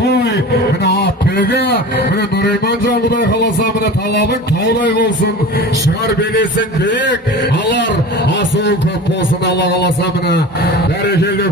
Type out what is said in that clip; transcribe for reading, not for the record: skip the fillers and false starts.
ғой, міне аттегі, міне Нұрайман Құдай қаласа міне талабың таудай болсын, шығар белесің биік, алар асуы көп болсын, Алла қаласа міне бәрекелді